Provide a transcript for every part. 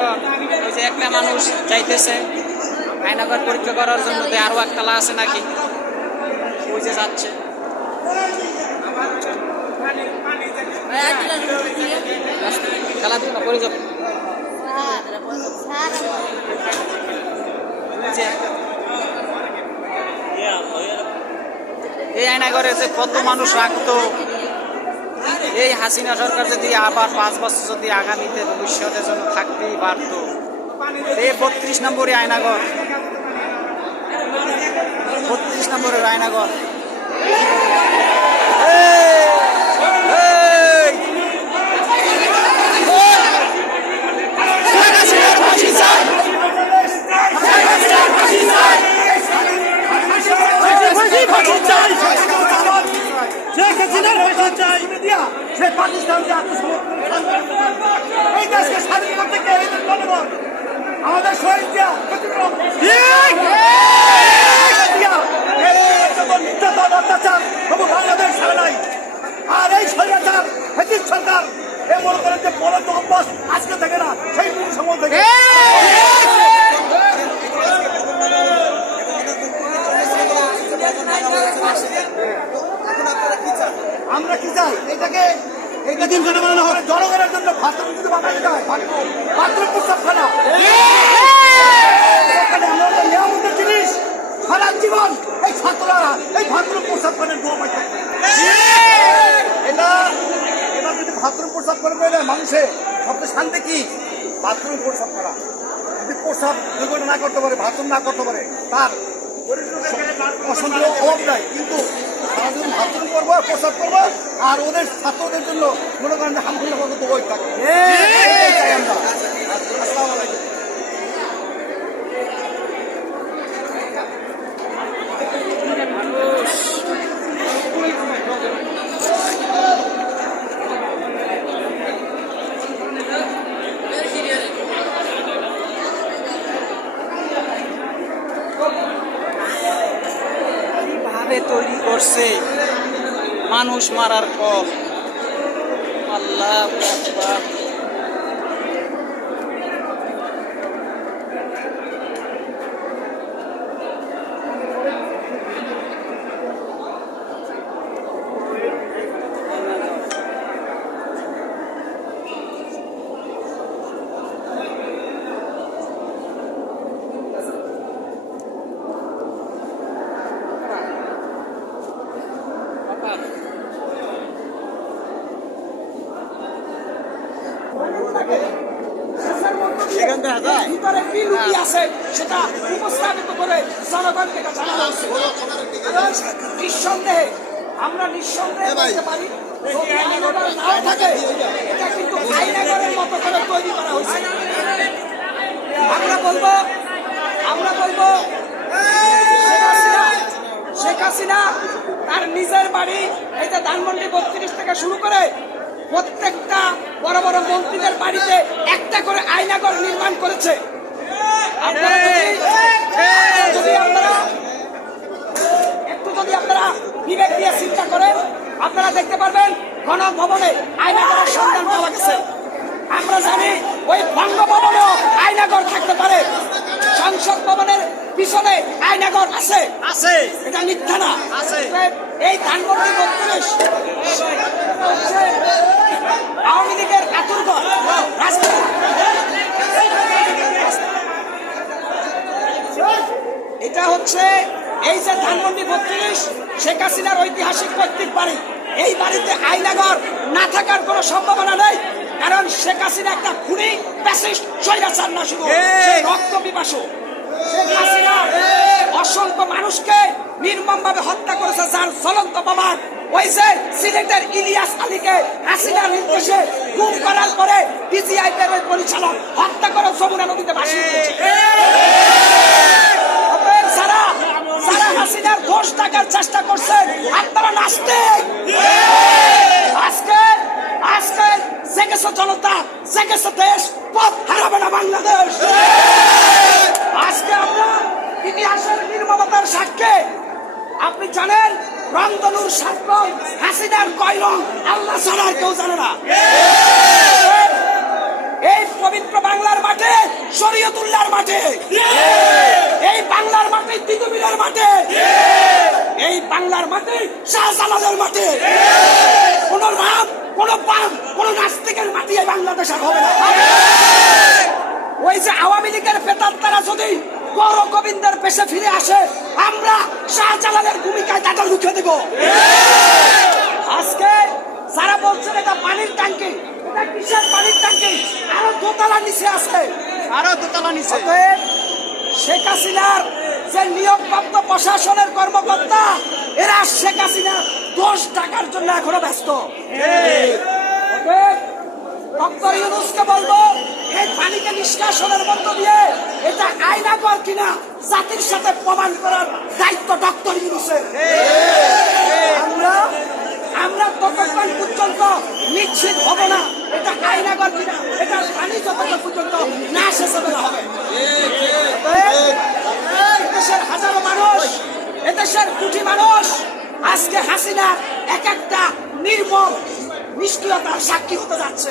আয়নাগর ওই যে একটা মানুষ যাইতেছে আয়নাগর পরীক্ষা করার জন্য, আরো একতলা আছে নাকি, ওই যে যাচ্ছে। খেলাধুলা করে যাবে এই আয়নাগরে যে কত মানুষ রাখতো। এই হাসিনা সরকার যদি আবার 5 বছর যদি আগামীতে ভবিষ্যতের জন্য থাকতেই পারতো। এই 32 নম্বরে আয়নাগর, 32 নম্বরের আয়নাগর। আমাদের শহীদ অত্যাচার তবু বাংলাদেশ ছাড়ে নাই। আর এই স্বৈরাচার ব্রিটিশ সরকার এ মনে করেন যে বড় তো অভ্যাস আজকে থেকে না, সেই সময় থেকে। আমরা কি চাই? এটাকে জনগণের জন্য বাথরুম যদি বানাতে হয়, বাথরুম প্রস্তাবখানা নিরাপত্তার জিনিস সারা জীবন এই ছাত্ররা এই বাথরুম প্রস্তাবখানার দোয়া পাইতে। এটা যদি বাথরুম প্রস্তাব করবে না, মানুষের সবচেয়ে শান্তি কি? বাথরুম প্রস্তাব করা। যদি প্রস্তাব দুর্ঘটনা না করতে পারে, বাথরুম না করতে পারে, তার অসংখ্য অভাব নাই। কিন্তু তারা যখন বাথরুম করবো, প্রস্তাব করবো, আর ওদের ছাত্রদের জন্য মনে করেন যে হামদুল্লাহ পর্যন্ত ওই থাকে। আসসালামু আলাইকুম। তৈরি করছে মানুষ মারার পর। আল্লাহু আকবার। ভিতরে কি লুকিয়ে আছে সেটা উপস্থাপিত করে জনগণকে জানানো হচ্ছে। নিঃসন্দেহে আমরা নিঃসন্দেহে বলতে পারি, যদি আয়নাগর নাও থাকে, এটা কিন্তু আয়নাগরের মতো করে তৈরি করা হয়েছে। আমরা বলবো শেখ হাসিনা তার নিজের বাড়ি এই যে ধানমন্ডি 32 থেকে শুরু করে প্রত্যেকটা বড় বড় মন্ত্রীদের বাড়িতে একটা করে আয়নাগর নির্মাণ করেছে। যদি আপনারা বিবেক দিয়ে চিন্তা করেন, আপনারা দেখতে পারবেন গণভবনে আয়নাগরের সন্ধান পাওয়া গেছে। আমরা জানি ওই বঙ্গভবনেও আয়নাগর থাকতে পারে, সংসদ ভবনের পিছনে আয়নাগর আছে, এটা মিথ্যা না। এই ধানমন্ডি 32 আওয়ামী লীগের আতুরঘর এটা হচ্ছে এই যে ধানমন্ডি 32 শেখ হাসিনার ঐতিহাসিক পৈতৃক বাড়ি। এই বাড়িতে আয়নাগর না থাকার কোনো সম্ভাবনা নেই, কারণ শেখ হাসিনা একটা খুনি ফ্যাসিস্ট স্বৈরাচার না, শুধু রক্ত পিপাসু। শেখ হাসিনা অসংখ্য মানুষকে নির্মমভাবে হত্যা করেছে, যার জ্বলন্ত প্রমাণ ওই যে সিলেটের ইলিয়াস আলীকে হাসিনার নির্দেশে গুম করার পরে পিজিআই এর পরিচালক হত্যা করে যমুনা নদীতে ভাসিয়ে দিয়েছে। যারা হাসিনার দোষ টাকার চেষ্টা করছেন, আপনারা নাস্তিক। আজকে জেগেছে জনতা, জেগেছে দেশ, পথ হারাবে না বাংলাদেশ। আজকে আমরা ইতিহাসের নির্মমতার সাক্ষী। আপনি জানেন রংধনুর সাক্ষ্য হাসিনার কয়রং আল্লাহ ছাড়া কেউ জানে না। এই পবিত্র বাংলার মাঠে শরীয়তুল্লাহর মাঠে, এই বাংলার মাঠে তিতুমিরের মাঠে, এই বাংলার মাঠে শাহজালালের মাঠে। কোন রাম, কোন পাম, কোন নাস্তিকের মাটি এই বাংলাদেশ আর হবে না। ওই যে আওয়ামী লীগের প্রেতাত্মারা যদি গৌর গোবিন্দের পেশে ফিরে আসে, আমরা শাহজালালের ভূমিকায় তাদের রুখে দেব। আজকে যারা বলছেন এটা পানির ট্যাঙ্কি, এটা কিসের পানির ট্যাঙ্কি? আরো দোতলা নিচে আছে, আরো দোতলা নিচে। অতএব শেখ হাসিনার যে নিয়োগপ্রাপ্ত প্রশাসনের কর্মকর্তা, এরা শেখ হাসিনার দোষ টাকার জন্য এখনো ব্যস্ত। অতএব ডক্টর ইউনূসকে বলবো, এই পানিকে নিষ্কাশনের মধ্য দিয়ে এটা আইনাগর কিনা জাতির সাথে প্রমাণ করার দায়িত্ব ডক্টর ইউনূসের। আমরা ততক্ষণ পর্যন্ত নিশ্চিত হব না এটা আইনাগর কিনা, এটা পানি যতক্ষণ পর্যন্ত না শেষ হবে না হবে। এদেশের হাজারো মানুষ, এদেশের কোটি মানুষ আজকে হাসিনার এক একটা নির্মম নিষ্ক্রিয়তার সাক্ষী হতে যাচ্ছে।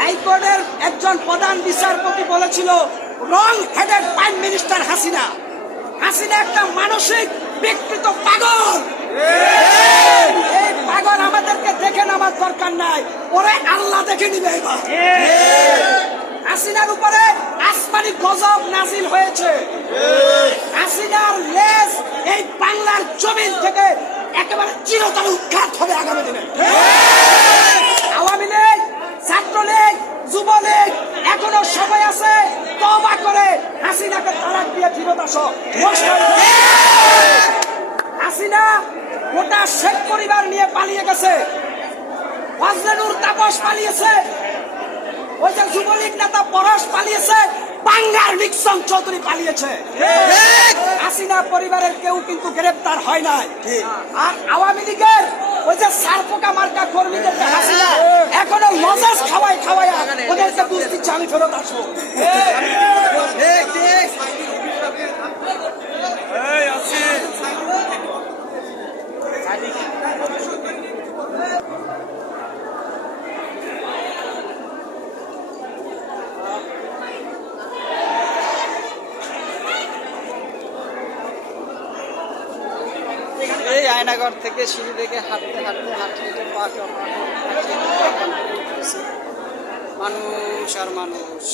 হাইকোর্টের একজন প্রধান বিচারপতি বলেছিল, wrong headed prime minister Hasina. Hasina একটা মানসিক বিকৃত পাগল। এই পাগল আমাদেরকে দেখে নেওয়ার দরকার নাই, ওরে আল্লাহ দেখে নিবে। এবার হাসিনার উপরে আসমানি গজব নাজিল হয়েছে। হাসিনার লেজ এই বাংলার জমিন থেকে একেবারে চিরতরে উৎখাত হবে আগামী দিনে। আওয়ামী লীগ, ছাত্রলীগ, যুবলীগ এখনো সময় আছে, তওবা করে হাসিনাকে তালাক দিয়ে ফিরত আসো। হাসিনা গোটা শেখ পরিবার নিয়ে পালিয়ে গেছে, ফজলেনুর তাপস পালিয়েছে, ওই যে যুবলীগ নেতা পরশ পালিয়েছে, বাঙ্গার নিক্সন চৌধুরী পালিয়েছে। হাসিনা পরিবারের কেউ কিন্তু গ্রেপ্তার হয় নাই। আর আওয়ামী লীগের ওই যে সারপোকা মার্কা কর্মীদেরকে হাসিনা এখনো লজেস খাওয়ায় ওদেরকে বুঝ দিচ্ছে আমি ফেরত আসবো। এই আয়নাগর থেকে সিঁড়ি থেকে হাঁটতে মানুষ আর মানুষ।